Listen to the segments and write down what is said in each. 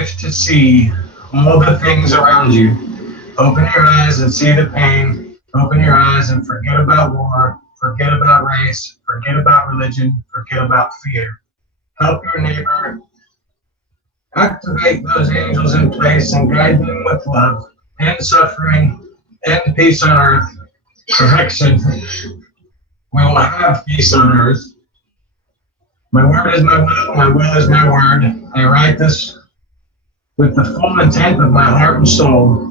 to see all the things around you. Open your eyes and see the pain. Open your eyes and forget about war, forget about race, forget about religion, forget about fear. Help your neighbor, activate those angels in place and guide them with love and suffering and peace on earth. Correction. We will have peace on earth. My word is my will is my word. I write this with the full intent of my heart and soul.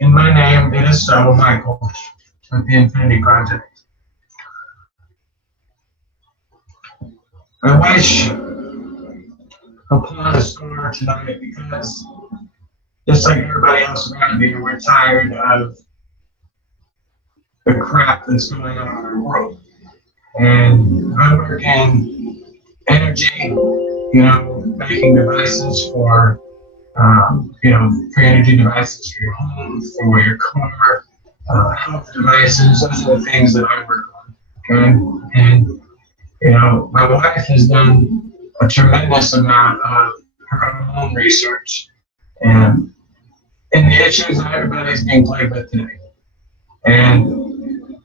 In my name, it is so, Michael, with the Infinity Project. I wish upon a star tonight because, just like everybody else around here, we're tired of the crap that's going on in our world. And I work in energy, making devices for for energy devices for your home, for your car, health devices. Those are the things that I work on. Okay? And, my wife has done a tremendous amount of her own research and in the issues that everybody's being plagued with today. And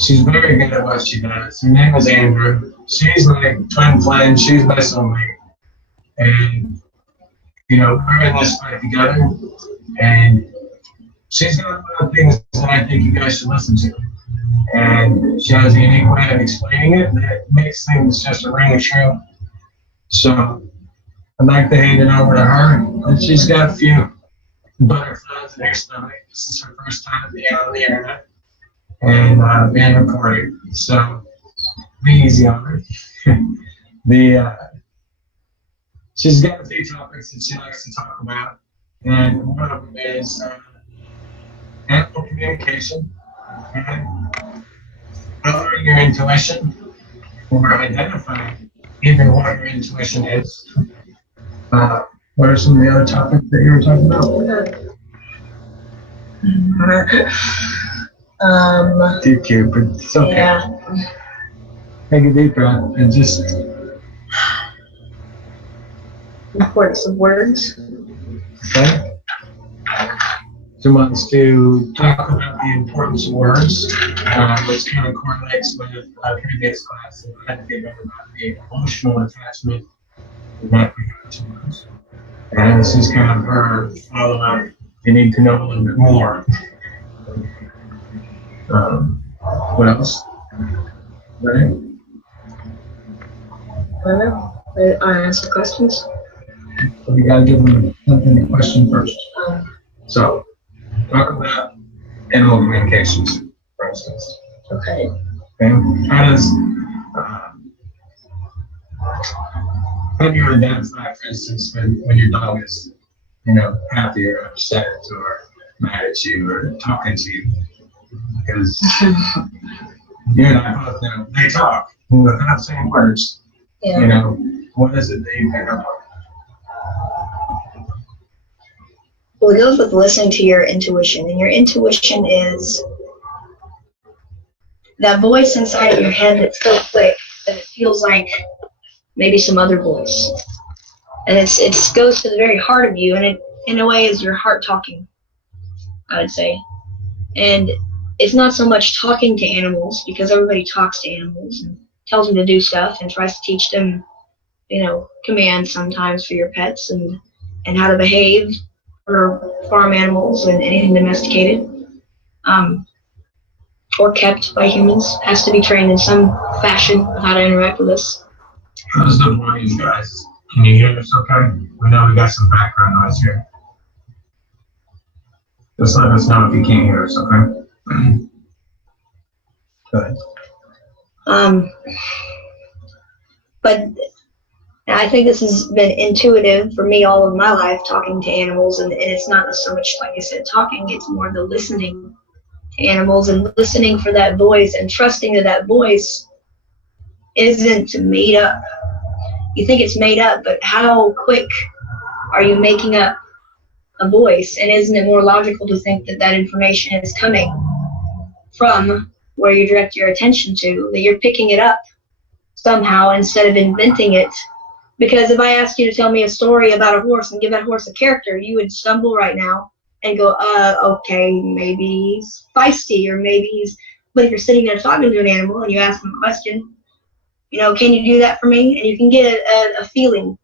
she's very good at what she does. Her name is Andrew. She's my twin flame. She's my soulmate. And we're in this fight together, and she's got a lot of things that I think you guys should listen to. And she has a unique way of explaining it that makes things just a ring of true. So I'd like to hand it over to her. And she's got a few butterflies in her stomach. This is her first time being on the internet and being recorded. So be easy on her. She's got a few topics that she likes to talk about, and one of them is animal communication and following your intuition or identifying even what your intuition is. What are some of the other topics that you were talking about? Too cute, but it's okay. Yeah. Take a deep breath and just... Importance of words. Okay. She wants to talk about the importance of words, which kind of correlates with a previous class that I had to give about the emotional attachment that we have to words. And this is kind of her follow-up. You need to know a little bit more. What else? Right? I don't know. I answer questions. So you gotta give them a question first. So, talk about animal communications, for instance. Okay. How do you identify, for instance, when your dog is, happy or upset or mad at you or talking to you? Because you and I both know they talk without saying words. Yeah. What is it that you pick up on? Well, it goes with listening to your intuition, and your intuition is that voice inside of your head that's so quick that it feels like maybe some other voice, and it goes to the very heart of you, and it in a way is your heart talking, I would say. And it's not so much talking to animals, because everybody talks to animals and tells them to do stuff and tries to teach them, commands sometimes for your pets and how to behave for farm animals and anything domesticated, or kept by humans, has to be trained in some fashion of how to interact with us. How's the morning, guys? Can you hear us okay? We know we got some background noise here. Just let us know if you can't hear us, okay? Go ahead. But I think this has been intuitive for me all of my life, talking to animals, and it's not so much, like I said, talking, it's more the listening to animals and listening for that voice and trusting that voice isn't made up. You think it's made up, but how quick are you making up a voice? And isn't it more logical to think that information is coming from where you direct your attention to, that you're picking it up somehow instead of inventing it Because if I asked you to tell me a story about a horse and give that horse a character, you would stumble right now and go, okay, maybe he's feisty, or maybe he's, but if you're sitting there talking to an animal and you ask them a question, can you do that for me? And you can get a feeling,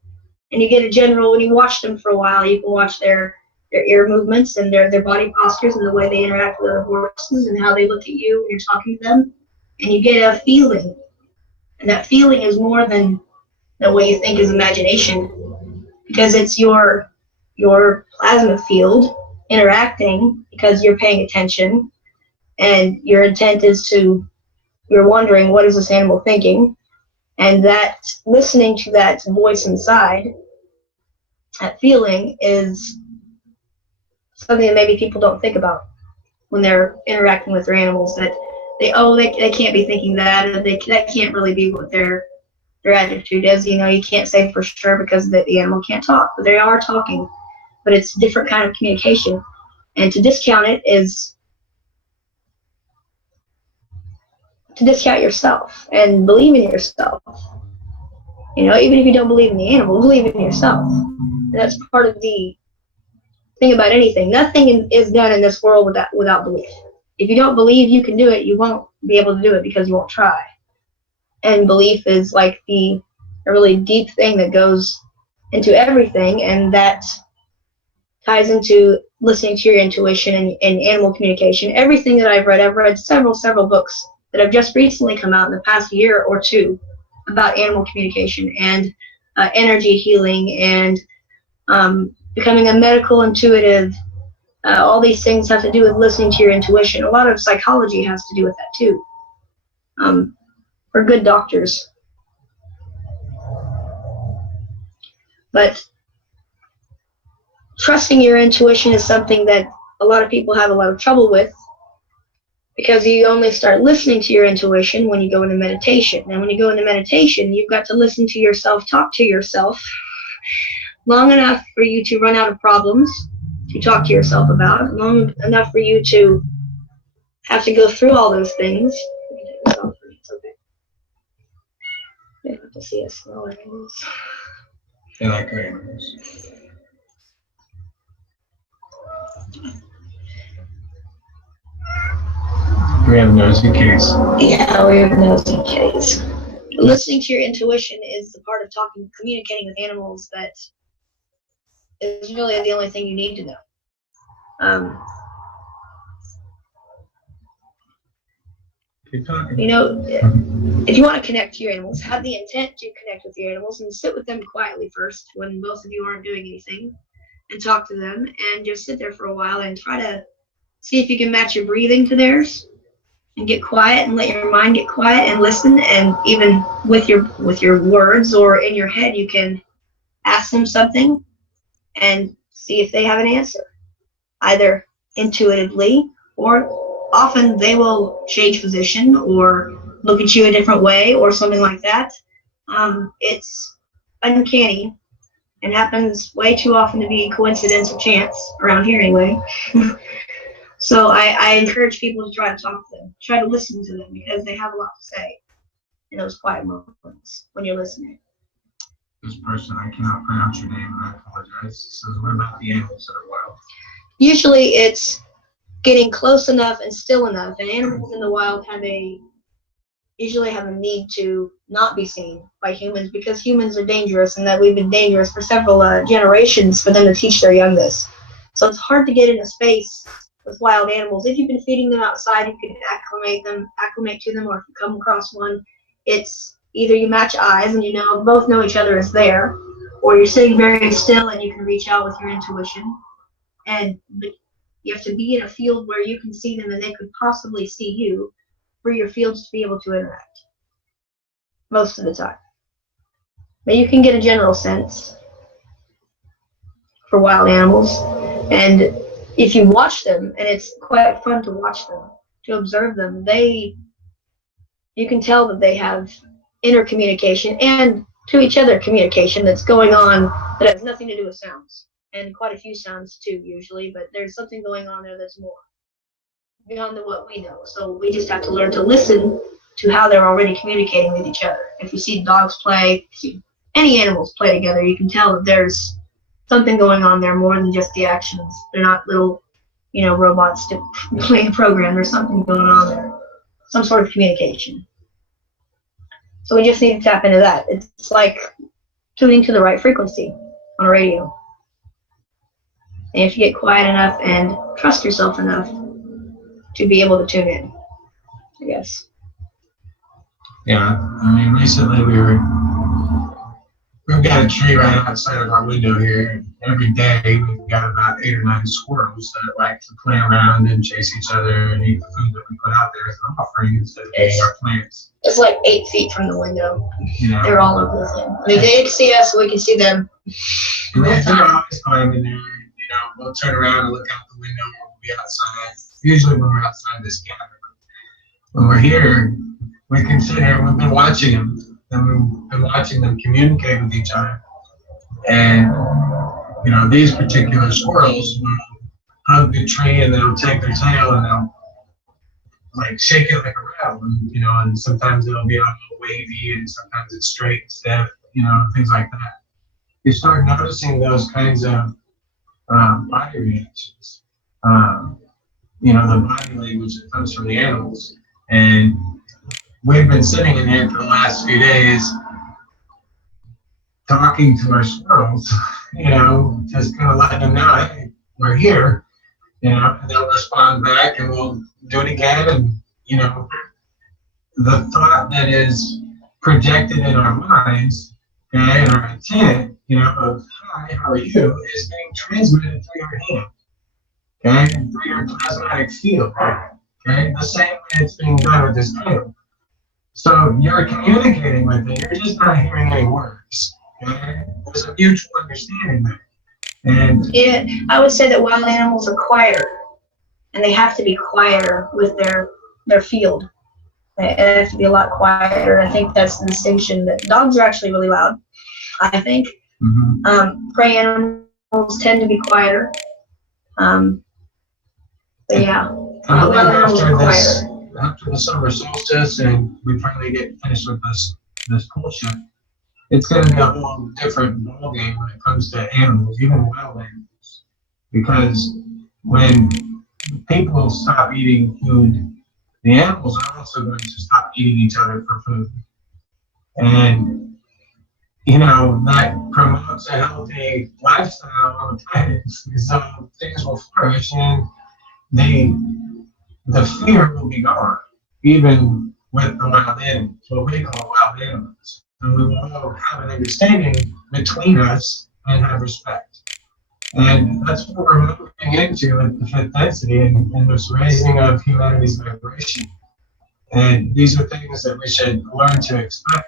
and you get a general, when you watch them for a while, you can watch their ear movements and their body postures and the way they interact with other horses and how they look at you when you're talking to them, and you get a feeling. And that feeling is more than what you think is imagination, because it's your plasma field interacting because you're paying attention, and your intent is you're wondering, what is this animal thinking? And that listening to that voice inside, that feeling, is something that maybe people don't think about when they're interacting with their animals, that they can't be thinking that, or that can't really be what their attitude is. You can't say for sure because the animal can't talk, but they are talking, but it's a different kind of communication. And to discount it is to discount yourself and believe in yourself. Even if you don't believe in the animal, believe in yourself. And that's part of the thing about anything. Nothing is done in this world without belief. If you don't believe you can do it, you won't be able to do it because you won't try. And belief is like a really deep thing that goes into everything, and that ties into listening to your intuition and animal communication. Everything that I've read several books that have just recently come out in the past year or two about animal communication and energy healing and becoming a medical intuitive. All these things have to do with listening to your intuition. A lot of psychology has to do with that too. For good doctors. But trusting your intuition is something that a lot of people have a lot of trouble with, because you only start listening to your intuition when you go into meditation. And when you go into meditation, you've got to listen to yourself, talk to yourself long enough for you to run out of problems to talk to yourself about, long enough for you to have to go through all those things. It's okay. You have to see us smaller animals. They like our animals. We have nosy kitties. Yeah, we have nosy kitties. Listening to your intuition is the part of communicating with animals that is really the only thing you need to know. Keep talking. If you want to connect to your animals, have the intent to connect with your animals, and sit with them quietly first when both of you aren't doing anything, and talk to them, and just sit there for a while and try to see if you can match your breathing to theirs, and get quiet and let your mind get quiet and listen. And even with your words or in your head, you can ask them something and see if they have an answer, either intuitively, or often they will change position or look at you a different way or something like that. It's uncanny and happens way too often to be coincidence or chance around here anyway. So I encourage people to try to talk to them, try to listen to them, because they have a lot to say in those quiet moments when you're listening. This person, I cannot pronounce your name, and I apologize, says, what about the animals that are wild? Usually it's getting close enough and still enough, and animals in the wild usually have a need to not be seen by humans, because humans are dangerous, and that we've been dangerous for several generations for them to teach their young this. So it's hard to get in a space with wild animals. If you've been feeding them outside, you can acclimate to them, or if you come across one, it's either you match eyes and both know each other is there, or you're sitting very still and you can reach out with your intuition. And you have to be in a field where you can see them and they could possibly see you, for your fields to be able to interact most of the time. But you can get a general sense for wild animals, and if you watch them, and it's quite fun to watch them, to observe them, you can tell that they have intercommunication and to each other communication that's going on that has nothing to do with sounds, and quite a few sounds too usually, but there's something going on there that's more beyond what we know. So we just have to learn to listen to how they're already communicating with each other. If you see dogs play, any animals play together, you can tell that there's something going on there more than just the actions. They're not little, robots to play a program. There's something going on there, some sort of communication. So we just need to tap into that. It's like tuning to the right frequency on a radio. And if you get quiet enough and trust yourself enough to be able to tune in, I guess. Yeah, I mean, recently we've got a tree right outside of our window here. Every day we've got about 8 or 9 squirrels that like to play around and chase each other and eat the food that we put out there as an offering instead of eating our plants. It's like 8 feet from the window. You They're all over the thing. I mean, they see us, so we can see them. They're always climbing there. We'll turn around and look out the window when we'll be outside. Usually when we're outside this cabin. When we're here, we can sit here. We've been watching them. And we've been watching them communicate with each other. And, these particular squirrels will hug the tree and they'll take their tail and they'll like shake it like a rattle. And sometimes it'll be a little wavy and sometimes it's straight and stiff, things like that. You start noticing those kinds of body reactions. The body language that comes from the animals. And we've been sitting in here for the last few days talking to our squirrels, just kind of letting them know, hey, we're here, and they'll respond back and we'll do it again. And, the thought that is projected in our minds, okay, and our intent, of hi, how are you, is being transmitted through your hand, okay, and through your plasmatic field, okay, the same way it's being done with this tail. So you're communicating with it, you're just not hearing any words, okay? There's a mutual understanding there. And yeah, I would say that wild animals are quieter, and they have to be quieter with their field. They have to be a lot quieter. I think that's the distinction. That dogs are actually really loud, I think. Prey animals tend to be quieter. But yeah, wild animals are quieter. After the summer solstice and we finally get finished with this cool shift, it's going to be a whole different ballgame when it comes to animals, even wild animals. Because when people stop eating food, the animals are also going to stop eating each other for food. And, that promotes a healthy lifestyle on the planet. So things will flourish and the fear will be gone, even with the wild animals, what we call wild animals. And we will all have an understanding between us and have respect. And that's what we're moving into with the fifth density and this raising of humanity's vibration. And these are things that we should learn to expect,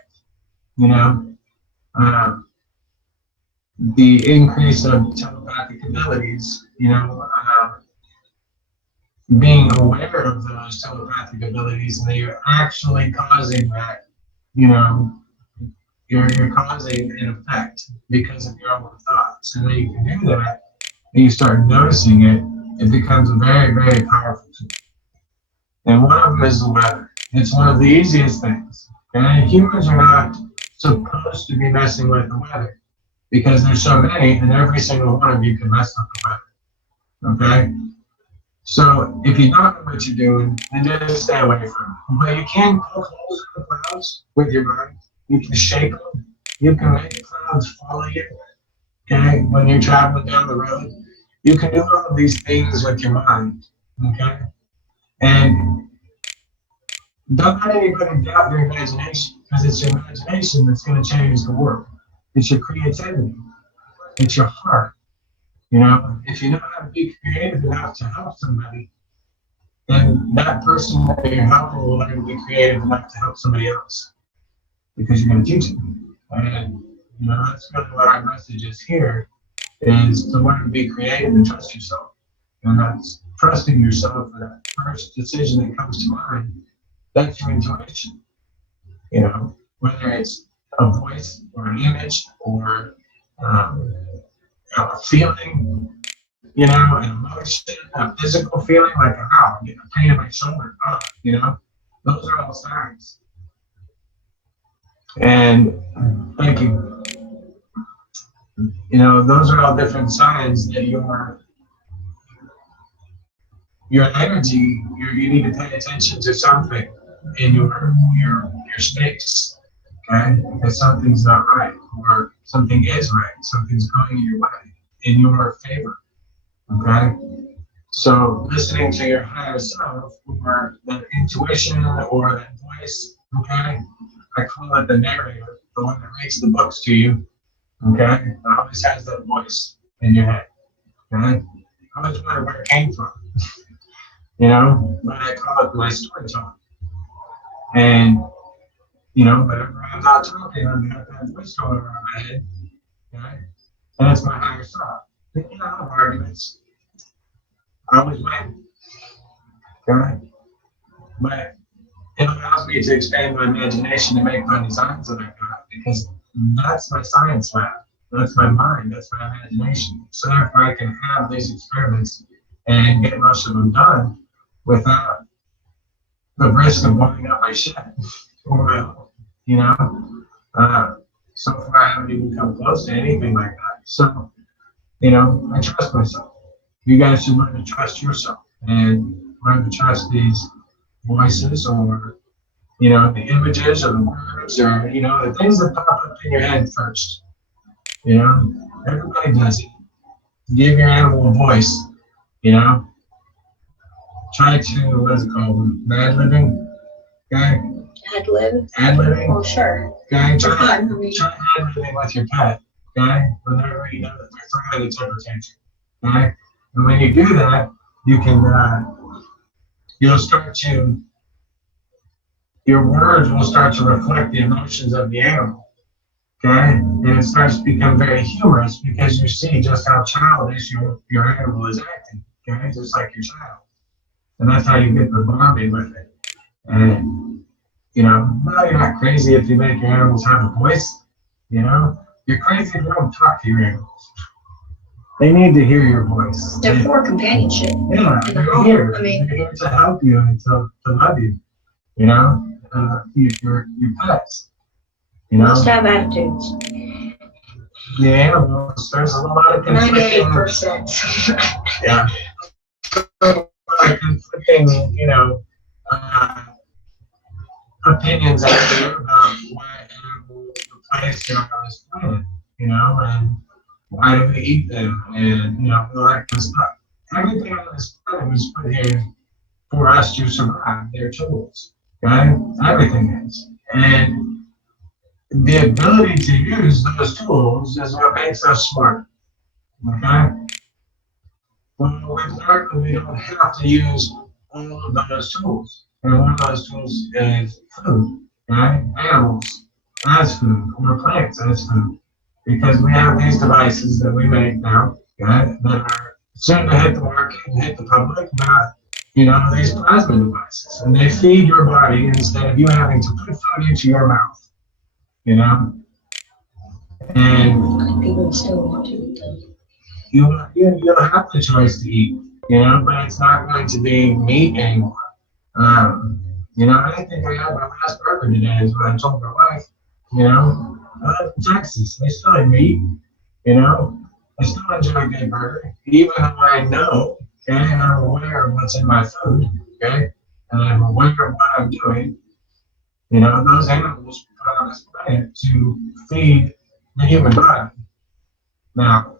the increase of telepathic abilities, being aware of those telepathic abilities, and that you're actually causing that, you're causing an effect because of your own thoughts. And when you can do that, and you start noticing it, it becomes a very, very powerful tool. And one of them is the weather. It's one of the easiest things. And humans are not supposed to be messing with the weather because there's so many, and every single one of you can mess up the weather. Okay? So if you don't know what you're doing, then just stay away from it. But you can poke holes in the clouds with your mind. You can shake them. You can make clouds follow you. Okay? When you're traveling down the road, you can do all of these things with your mind. Okay? And don't let anybody doubt your imagination, because it's your imagination that's going to change the world. It's your creativity. It's your heart. If you know how to be creative enough to help somebody, then that person that you're helping will learn to be creative enough to help somebody else, because you're going to teach them. And that's really what our message is here, is to learn to be creative and trust yourself. And that's trusting yourself for that first decision that comes to mind. That's your intuition. Whether it's a voice or an image or a feeling, an emotion, a physical feeling, like I'm getting a pain in my shoulder, those are all signs. And thank you. You know, those are all different signs that your energy, you need to pay attention to something in your space, okay? Because something's not right, or something is right, something's going your way, in your favor, okay? So listening to your higher self, or that intuition, or that voice, okay? I call it the narrator, the one that reads the books to you, okay? It always has that voice in your head, okay? I always wonder where it came from. You know, but I call it my storytelling. And, you know, whenever I'm not talking, I've got that voice going around my head. Okay? And it's my higher self. You know, I have arguments. I always win. Okay? But it allows me to expand my imagination and make my designs that I've got, because that's my science lab. That's my mind. That's my imagination. So therefore I can have these experiments and get most of them done without the risk of blowing up my shit. Or, you know, so far I haven't even come close to anything like that. So, you know, I trust myself. You guys should learn to trust yourself and learn to trust these voices, or, you know, the images or the words, or, you know, the things that pop up in your head first. You know, everybody does it. Give your animal a voice, you know. Try to, what is it called, ad libbing, okay? Ad lib? Ad libbing, Oh, sure. okay? For Try fun. ad libbing with your pet, okay? Whenever you know that they're throwing a temper tantrum, okay? And when you do that, you can, you'll start to, your words will start to reflect the emotions of the animal, okay? And it starts to become very humorous because you see just how childish your animal is acting, okay? Just like your child. And that's how you get the bonding with it. And, you know, no, you're not crazy if you make your animals have a voice, you know? You're crazy if you don't talk to your animals. They need to hear your voice. They're for companionship. Yeah, In the they're home, here. I mean- They're here to help you and to love you, you know? Your pets, you know? Must have attitudes. The animals, there's a lot of conflicting, 98%. yeah. Conflicting, you know, opinions out there about why animals are placed here on this planet, you know, and why do we eat them, and, you know, all that kind of stuff. Everything on this planet was put here for us to survive. They're tools, okay? Everything is. And the ability to use those tools is what makes us smart, okay? When we've learned that we don't have to use all of those tools. And one of those tools is food, right? Animals as food, or plants as food. Because we have these devices that we make now, okay, that are soon to hit the market and hit the public, but, you know, these plasma devices. And they feed your body instead of you having to put food into your mouth, you know? And People still want to eat them. you'll have the choice to eat, you know, but it's not going to be meat anymore. You know, I think I had my last burger today is what I told my wife, you know, I live in Texas, I still eat meat, you know, I still enjoy a good burger, even though I know, okay, I'm aware of what's in my food, okay, and I'm aware of what I'm doing. You know, those animals were put on this planet to feed the human body. Now,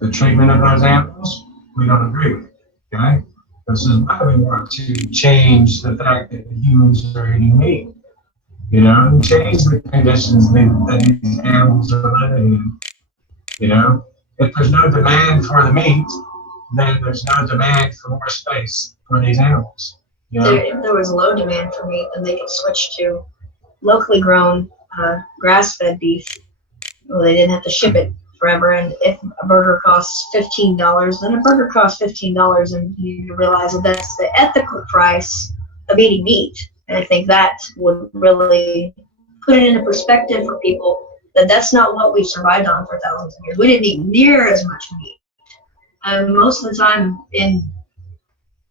the treatment of those animals, we don't agree with, okay? This is why we want to change the fact that humans are eating meat, you know, and change the conditions that these animals are living in, you know? If there's no demand for the meat, then there's no demand for more space for these animals, you know? If there was low demand for meat, then they could switch to locally grown grass-fed beef. Well, they didn't have to ship it forever. And if a burger costs $15, then a burger costs $15, and you realize that that's the ethical price of eating meat. And I think that would really put it into perspective for people that that's not what we've survived on for thousands of years. We didn't eat near as much meat. And most of the time,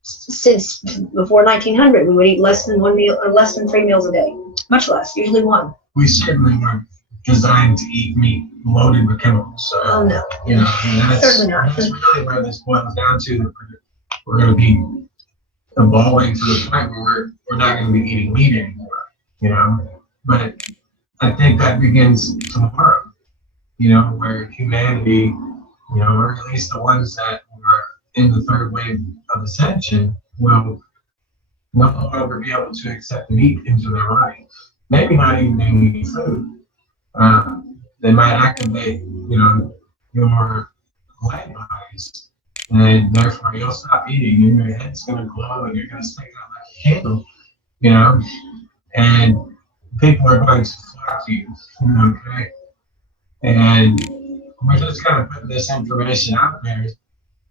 since before 1900, we would eat less than 1 meal or less than 3 meals a day, much less, usually one. We certainly weren't designed to eat meat loaded with chemicals. So, Oh no, you know, and certainly not. that's really where this boils down to. That we're going to be evolving to the point where we're not going to be eating meat anymore. You know, but I think that begins tomorrow. You know, where humanity, you know, or at least the ones that were in the third wave of ascension, will no longer be able to accept meat into their body. Maybe not even any food. They might activate, you know, your light bodies, and therefore you'll stop eating, and your head's gonna glow, and you're gonna stick out like a candle, you know, and people are going to flock to you, okay? And we're just kind of putting this information out there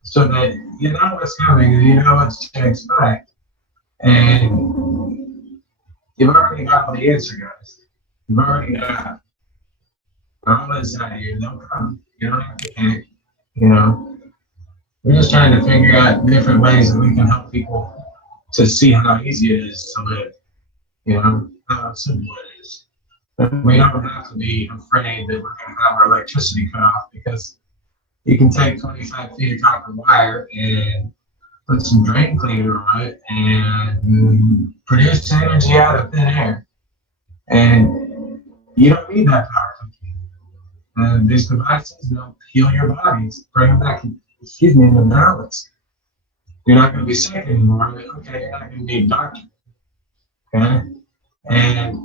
so that you know what's coming and you know what to expect. And you've already got all the answer, guys. You've already got all inside here. They'll come. You don't have to panic. You know, we're just trying to figure out different ways that we can help people to see how easy it is to live. You know, how simple it is. But we don't have to be afraid that we're going to have our electricity cut off, because you can take 25 feet of copper wire and put some drain cleaner on it and produce energy out of thin air. And you don't need that power company. And these devices, they'll heal your bodies, bring them back, into balance. You're not going to be sick anymore. Okay, you're not going to need a doctor. Okay? And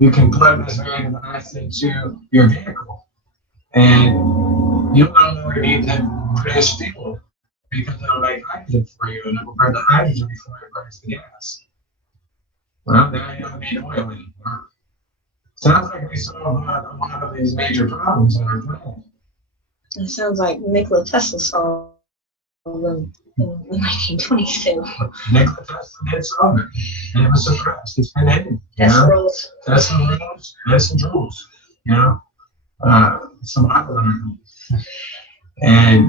you can plug this very device into your vehicle, and you'll no longer need to produce fuel, because it'll make hydrogen for you, and it will burn the hydrogen before it burns the gas. Well, now you don't need oil anymore. Sounds like we solved a lot of these major problems on our planet. It sounds like Nikola Tesla solved them in the 1922. Nikola Tesla did solve it, and it was surprised. It's been hidden. Tesla rules. Tesla rules, Tesla rules, you know, some other one. And,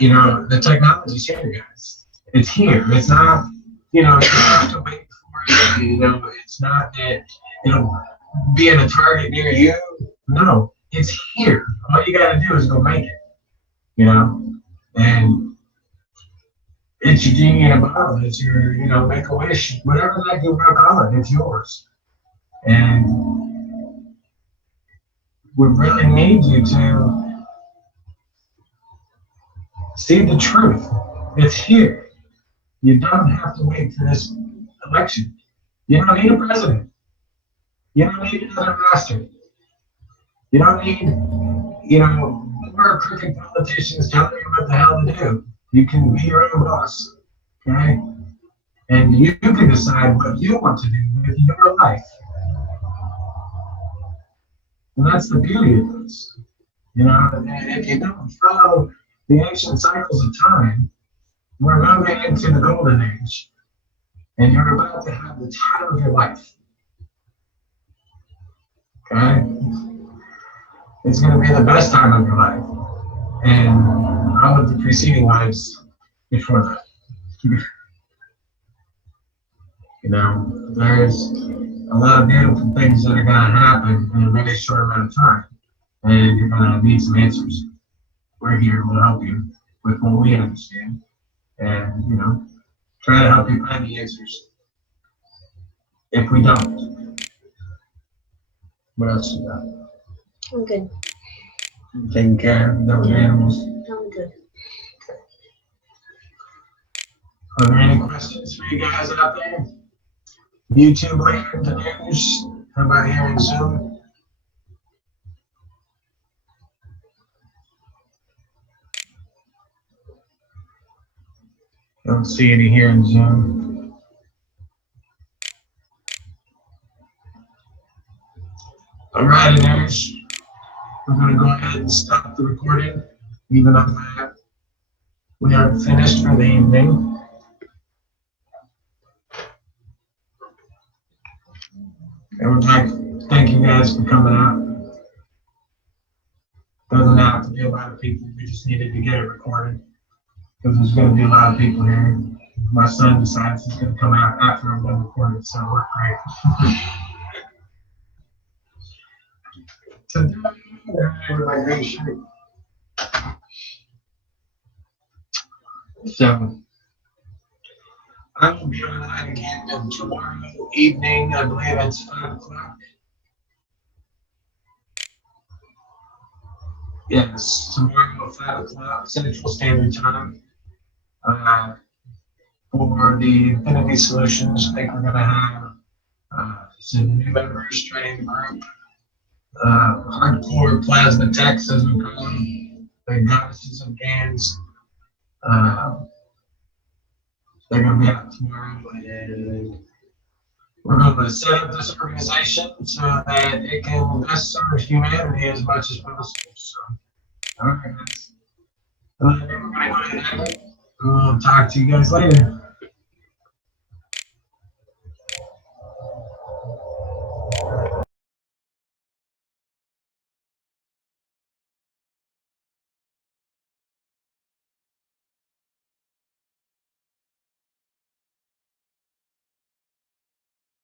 you know, the technology's here, guys. It's here. It's not, you know, you have to wait for it. You know, it's not that it'll be in a target near you. No, it's here. All you got to do is go make it, you know, and it's your genie in a bottle. It's your, you know, make a wish, whatever that you want to call it, it's yours. And we really need you to see the truth. It's here. You don't have to wait for this election. You don't need a president. You don't need another master. You don't need, you know, more crooked politicians telling you what the hell to do. You can be your own boss, okay? And you can decide what you want to do with your life. And that's the beauty of this. You know, if you don't follow the ancient cycles of time, we're moving into the golden age. And you're about to have the time of your life. Okay? It's going to be the best time of your life. And all of the preceding lives before that. You know, there's a lot of beautiful things that are going to happen in a very short amount of time. And you're going to need some answers. We're here to help you with what we understand. And, you know, try to help you find the answers. If we don't, what else you got? I'm good. Taking care of those animals. I'm good. Are there any questions for you guys out there? YouTube land, the news? How about here in Zoom? Don't see any here in Zoom. All right, nerds. We're going to go ahead and stop the recording, even on that. We are finished for the evening. I would like to thank you guys for coming out. Doesn't have to be a lot of people. We just needed to get it recorded, because there's going to be a lot of people here. My son decides he's going to come out after I'm done recording, so we're great. Everybody green shirt. So I will be online again tomorrow evening. I believe it's 5 o'clock. Yes, tomorrow at 5 o'clock Central Standard Time. For the Infinity Solutions, I think we're gonna have some new members joining the group. Hardcore plasma techs, as we call them, the goddesses of games. They're gonna be out tomorrow, and we're gonna set up this organization so that it can best serve humanity as much as possible. So, all right, guys. Everybody, we'll talk to you guys later.